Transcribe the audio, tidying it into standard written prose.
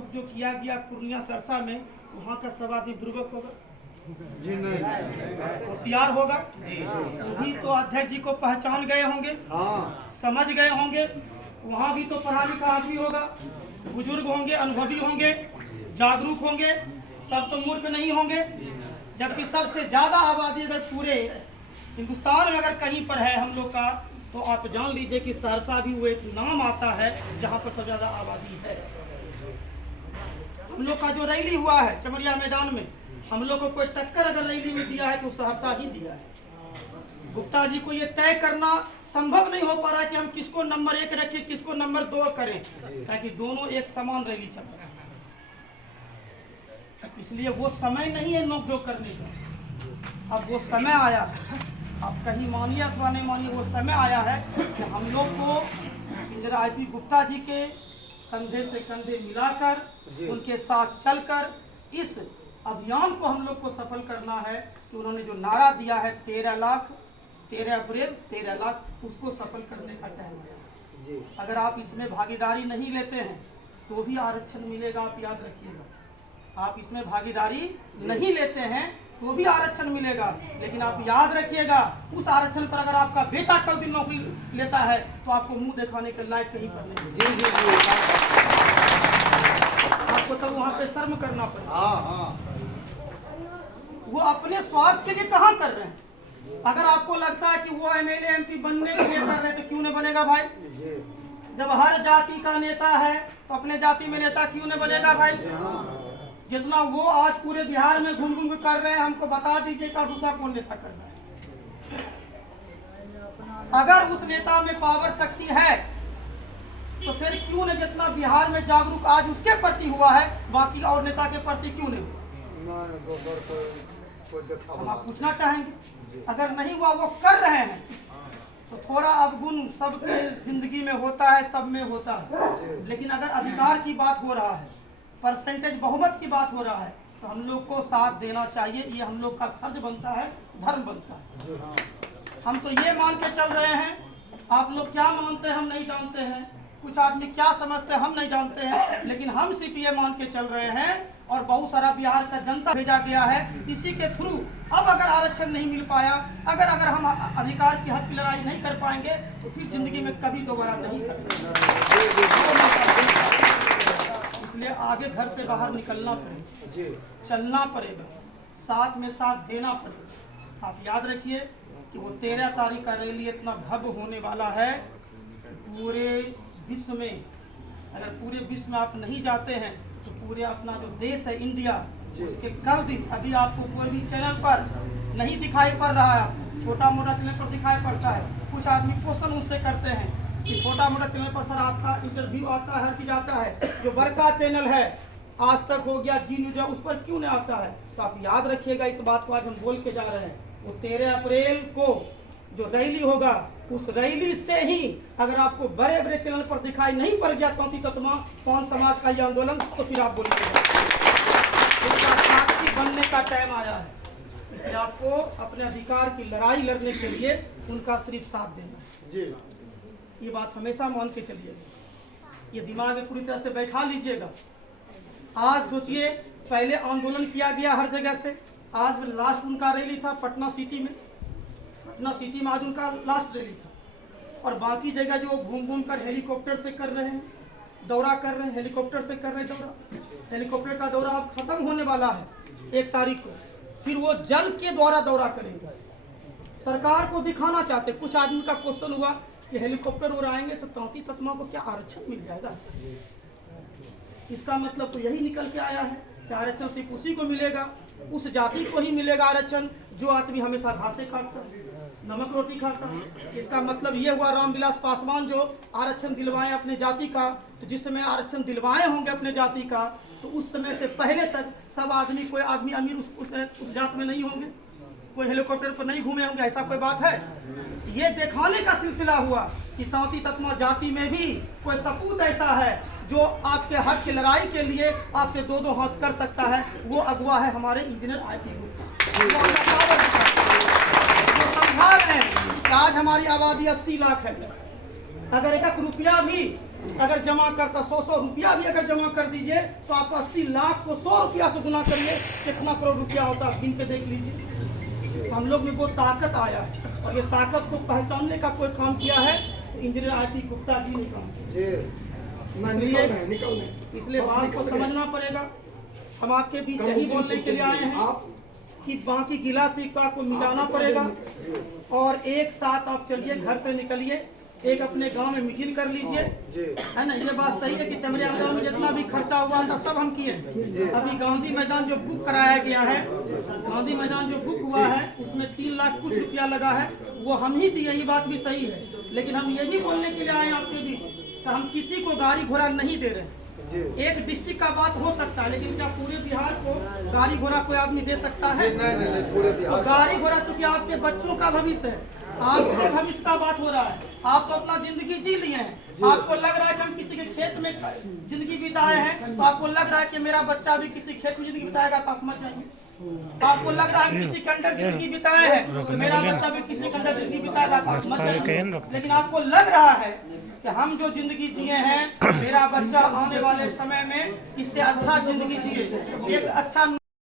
झुक जो किया गया पूर्णिया सरसा में, वहाँ का सब आदमी बुर्बक होगा जी नहीं, होशियार होगा। तभी तो अध्यक्ष जी को पहचान गए होंगे, समझ गए होंगे। वहाँ भी तो पढ़ा लिखा आदमी होगा, बुजुर्ग होंगे, अनुभवी होंगे, जागरूक होंगे, सब तो मूर्ख नहीं होंगे। जबकि सबसे ज्यादा आबादी अगर पूरे हिंदुस्तान में अगर कहीं पर है हम लोग का, तो आप जान लीजिए कि सहरसा भी वो एक नाम आता है जहाँ पर सबसे ज्यादा आबादी है। हम लोग का जो रैली हुआ है चमरिया मैदान में, हम लोग को कोई टक्कर अगर रैली में दिया है तो सहरसा ही दिया है। गुप्ता जी को ये तय करना संभव नहीं हो पा रहा है कि हम किसको नंबर 1 रखें, किसको नंबर 2 करें, ताकि दोनों एक समान रैली चल रहा है। इसलिए वो समय नहीं है नोकझोंक करने का। अब वो समय आया है, आप कहीं मानिए अथवा नहीं मानिए, वो समय आया है कि हम लोग को इंदिरा आईपी गुप्ता जी के कंधे से कंधे मिलाकर, उनके साथ चलकर इस अभियान को हम लोग को सफल करना है कि उन्होंने जो नारा दिया है 13 लाख 13 अप्रैल 13 लाख, उसको सफल करने का टाइम है। अगर आप इसमें भागीदारी नहीं लेते हैं तो भी आरक्षण मिलेगा, आप याद रखिएगा। आप इसमें भागीदारी नहीं लेते हैं तो भी आरक्षण मिलेगा, लेकिन आप याद रखिएगा उस आरक्षण पर अगर आपका बेटा कल दिन नौकरी लेता है तो आपको मुंह दिखाने के लायक कहीं पर नहीं। जी आपको तब वहाँ पे शर्म करना पड़ेगा। वो अपने स्वार्थ के लिए कहाँ कर रहे हैं। अगर आपको लगता है कि वो एमएलए एमपी बनने के लिए कर रहे हैं तो क्यों नहीं बनेगा भाई। जब हर जाति का नेता है तो अपने जाति में नेता क्यों नहीं बनेगा भाई। जितना वो आज पूरे बिहार में घूम घूम कर रहे हैं, हमको बता दीजिए कि दूसरा कौन नेता कर रहा है। अगर उस नेता में पावर शक्ति है तो फिर क्यों नहीं जितना बिहार में जागरूक आज उसके प्रति हुआ है, बाकी और नेता के प्रति क्यों नहीं हुआ। हम आप पूछना चाहेंगे, अगर नहीं हुआ, वो कर रहे हैं तो थोड़ा अवगुण सबके जिंदगी में होता है, सब में होता है। लेकिन अगर अधिकार की बात हो रहा है, परसेंटेज बहुमत की बात हो रहा है, तो हम लोग को साथ देना चाहिए। ये हम लोग का फर्ज बनता है, धर्म बनता है। हम तो ये मान के चल रहे हैं, आप लोग क्या मानते हैं हम नहीं जानते हैं, कुछ आदमी क्या समझते हैं हम नहीं जानते हैं, लेकिन हम सिर्फ ये मान के चल रहे हैं और बहुत सारा बिहार का जनता भेजा गया है इसी के थ्रू। अब अगर आरक्षण नहीं मिल पाया, अगर हम अधिकार की हक की लड़ाई नहीं कर पाएंगे तो फिर जिंदगी में कभी दोबारा नहीं कर सकते। इसलिए आगे घर से बाहर निकलना पड़ेगा, चलना पड़ेगा, साथ में साथ देना पड़ेगा। आप याद रखिए कि वो 13 तारीख का रैली इतना भव्य होने वाला है पूरे विश्व में। अगर पूरे विश्व में आप नहीं जाते हैं तो पूरे अपना जो देश है इंडिया, उसके कल दिन अभी आपको कोई भी चैनल पर नहीं दिखाई पड़ रहा है, छोटा मोटा चैनल पर दिखाई पड़ता है। कुछ आदमी क्वेश्चन उससे करते हैं कि छोटा मोटा चैनल पर सर आपका इंटरव्यू आता है, हर चीज आता है, जो बड़का चैनल है आज तक हो गया, जी न्यूज है, उस पर क्यों नहीं आता है। तो आप याद रखिएगा इस बात को, आज हम बोल के जा रहे हैं। वो 13 अप्रैल को जो रैली होगा, उस रैली से ही अगर आपको बड़े बड़े चैनल पर दिखाई नहीं पड़ गया तंती तत्मा कौन समाज का ये आंदोलन, तो फिर आप बोलिएगा इसका साक्षी बनने का टाइम आया है। इसलिए आपको अपने अधिकार की लड़ाई लड़ने के लिए उनका सिर्फ साथ देना है। ये बात हमेशा मान के चलिएगा, ये दिमाग में पूरी तरह से बैठा लीजिएगा। आज सोचिए, पहले आंदोलन किया गया हर जगह से, आज लास्ट उनका रैली था पटना सिटी में, आज उनका लास्ट रैली था। और बाकी जगह जो घूम घूम कर हेलीकॉप्टर से कर रहे हैं, दौरा कर रहे हैं, हेलीकॉप्टर से कर रहे हैं दौरा। हेलीकॉप्टर का दौरा अब खत्म होने वाला है 1 तारीख को, फिर वो जल के द्वारा दौरा करेंगे। सरकार को दिखाना चाहते। कुछ आदमी का क्वेश्चन हुआ कि हेलीकॉप्टर उड़ाएंगे तो तंती तत्मा को क्या आरक्षण मिल जाएगा। इसका मतलब तो यही निकल के आया है कि आरक्षण सिर्फ उसी को मिलेगा, उस जाति को ही मिलेगा आरक्षण जो आदमी हमेशा घासे काटता, नमक रोटी खाता। इसका मतलब ये हुआ रामविलास पासवान जो आरक्षण दिलवाए अपने जाति का, तो जिस समय आरक्षण दिलवाए होंगे अपने जाति का, तो उस समय से पहले तक सब आदमी, कोई आदमी अमीर उस जात में नहीं होंगे, कोई हेलीकॉप्टर पर नहीं घूमे होंगे, ऐसा कोई बात है। ये दिखाने का सिलसिला हुआ कि तंती तत्मा जाति में भी कोई सपूत ऐसा है जो आपके हक की लड़ाई के लिए आपसे 2-2 हाथ कर सकता है। वो अगुआ है हमारे इंजीनियर आईपी गुप्ता। समझा रहे हैं कि आज हमारी आबादी 80 लाख है। अगर 1 रुपया भी अगर जमा करता 100 रुपया भी अगर जमा कर दीजिए तो आप 80 लाख को 100 रुपया से गुना करिए, कितना करोड़ रुपया होता है, गिन के देख लीजिए। तो हम लोग में वो ताकत आया है और ये ताकत को पहचानने का कोई काम किया है तो इंजीनियर आरपी गुप्ता जी ने काम किया। इसलिए बात को समझना पड़ेगा। हम आपके बीच यही बोलने के लिए आए हैं कि बाकी गिला शिकवा को मिटाना पड़ेगा और एक साथ आप चलिए, घर से निकलिए, एक अपने गांव में मीटिंग कर लीजिए, है ना। ये बात सही है कि चमरिया मैदान में जितना भी खर्चा हुआ था सब हम किए। अभी गांधी मैदान जो बुक कराया गया है, गांधी मैदान जो बुक हुआ है उसमें 3 लाख कुछ रुपया लगा है, वो हम ही दिए, ये बात भी सही है। लेकिन हम ये भी बोलने के लिए आए आपके बीच कि हम किसी को गाड़ी घोड़ा नहीं दे रहे। एक डिस्ट्रिक्ट का बात हो सकता है, लेकिन क्या पूरे बिहार को गाड़ी घोड़ा कोई आदमी दे सकता है? नहीं, पूरे बिहार। तो गाड़ी घोड़ा चूंकि आपके बच्चों का भविष्य है, आपके भविष्य का बात हो रहा है। आप तो अपना जिंदगी जी लिए हैं, आपको लग रहा है कि हम किसी के खेत में जिंदगी बिताए हैं, तो आपको लग रहा है कि मेरा बच्चा भी किसी खेत में जिंदगी बिताएगा तो आप मत जाइए। आपको लग रहा है हम किसी के अंडर जिंदगी बिताए हैं, तो मेरा बच्चा भी किसी के अंडर जिंदगी बिताएगा तो आप मत जाइए। लेकिन आपको लग रहा है कि हम जो जिंदगी जिए हैं, मेरा बच्चा आने वाले समय में इससे अच्छा जिंदगी जिए, एक अच्छा